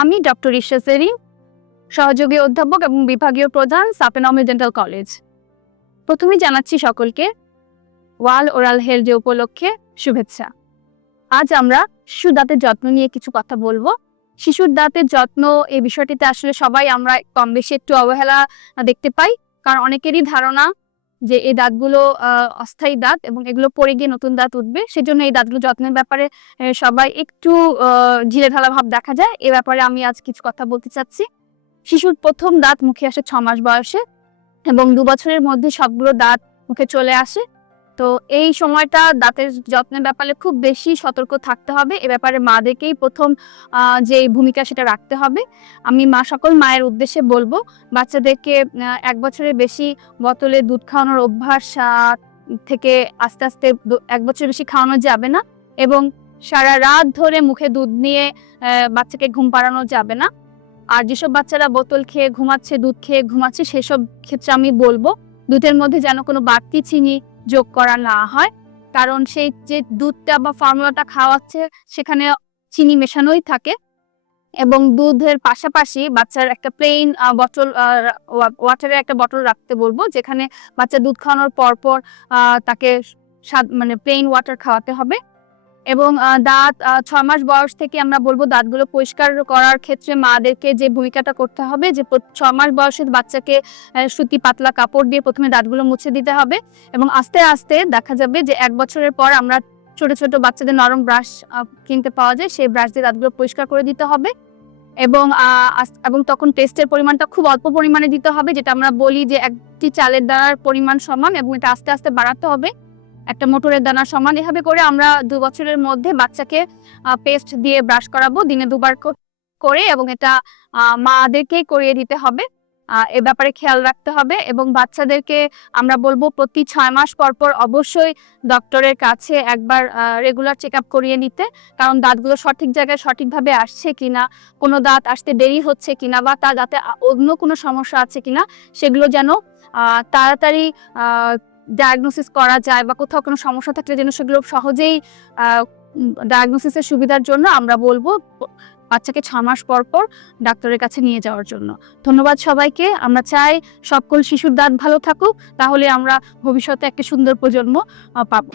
আমি ডক্টর ঈশা সেরি, সহযোগী অধ্যাপক এবং বিভাগীয় প্রধান সাপেনমি ডেন্টাল কলেজ। প্রথমে জানাচ্ছি সকলকে ওয়াল ওরাল হেলথ ডে উপলক্ষে শুভেচ্ছা। আজ আমরা শিশু দাঁতের যত্ন নিয়ে কিছু কথা বলব। শিশুর দাঁতের যত্ন এই বিষয়টিতে আসলে সবাই আমরা কম বেশি একটু অবহেলা দেখতে পাই, কারণ অনেকেরই ধারণা যে এই দাঁতগুলো অস্থায়ী দাঁত এবং এগুলো পরে গিয়ে নতুন দাঁত উঠবে, সেজন্য এই দাঁতগুলো যত্নের ব্যাপারে সবাই একটু ঢিলে ঢালা ভাব দেখা যায়। এ ব্যাপারে আমি আজ কিছু কথা বলতে চাচ্ছি। শিশুর প্রথম দাঁত মুখে আসে ছ মাস বয়সে এবং দু বছরের মধ্যে সবগুলো দাঁত মুখে চলে আসে। তো এই সময়টা দাঁতের যত্নের ব্যাপারে খুব বেশি সতর্ক থাকতে হবে। এ ব্যাপারে মাদেরকেই প্রথম যে ভূমিকা সেটা রাখতে হবে। আমি মা সকল মায়ের উদ্দেশ্যে বলব, বাচ্চাদেরকে এক বছরের বেশি বোতলে দুধ খাওয়ানোর অভ্যাস থেকে আস্তে আস্তে এক বছর বেশি খাওয়ানো যাবে না এবং সারা রাত ধরে মুখে দুধ নিয়ে বাচ্চাকে ঘুম পাড়ানো যাবে না। আর যেসব বাচ্চারা বোতল খেয়ে ঘুমাচ্ছে, দুধ খেয়ে ঘুমাচ্ছে, সেসব ক্ষেত্রে আমি বলব, দুধের মধ্যে যেন কোনো বাড়তি চিনি যোগ করা না হয়। কারণ সেই যে দুধটা বা ফর্মুলাটা খাওয়াচ্ছে, সেখানে চিনি মেশানোই থাকে। এবং দুধের পাশাপাশি বাচ্চার একটা প্লেন বটল ওয়াটারের একটা বটল রাখতে বলব, যেখানে বাচ্চা দুধ খাওয়ানোর পরপর তাকে মানে প্লেন ওয়াটার খাওয়াতে হবে। এবং দাঁত ছয় মাস বয়স থেকে আমরা বলব দাঁতগুলো পরিষ্কার করার ক্ষেত্রে মাদেরকে যে ভূমিকাটা করতে হবে, যে ছ মাস বয়সের বাচ্চাকে সুতি পাতলা কাপড় দিয়ে প্রথমে দাঁতগুলো মুছে দিতে হবে এবং আস্তে আস্তে দেখা যাবে যে এক বছরের পর আমরা ছোট ছোট বাচ্চাদের নরম ব্রাশ কিনতে পাওয়া যায়, সেই ব্রাশ দিয়ে দাঁতগুলো পরিষ্কার করে দিতে হবে এবং এবং তখন টেস্টের পরিমাণটা খুব অল্প পরিমাণে দিতে হবে, যেটা আমরা বলি যে একটি চালের দ্বারার পরিমাণ সমান এবং এটা আস্তে আস্তে বাড়াতে হবে। একটা মোটরের দানা সমান এভাবে করে আমরা দু বছরের মধ্যে বাচ্চাকে পেস্ট দিয়ে ব্রাশ করাবো, দিনে দুবার করে এবং এটা মাদেরকেই করিয়ে দিতে হবে। এ ব্যাপারে খেয়াল রাখতে হবে এবং বাচ্চাদেরকে আমরা বলব প্রতি ছয় মাস পর পর অবশ্যই ডক্টরের কাছে একবার রেগুলার চেক করিয়ে নিতে। কারণ দাঁতগুলো সঠিক জায়গায় সঠিকভাবে আসছে কিনা, কোনো দাঁত আসতে দেরি হচ্ছে কিনা বা তার দাঁতে অন্য কোনো সমস্যা আছে কিনা, সেগুলো যেন তাড়াতাড়ি ডায়াগনোসিস করা যায় বা কোথাও কোনো সমস্যা থাকলে যেন সেগুলো সহজেই ডায়াগনোসিসের সুবিধার জন্য আমরা বলব বাচ্চাকে ছ মাস পর পর ডাক্তারের কাছে নিয়ে যাওয়ার জন্য। ধন্যবাদ সবাইকে। আমরা চাই সকল শিশুর দাঁত ভালো থাকুক, তাহলে আমরা ভবিষ্যতে একটা সুন্দর প্রজন্ম পাবো।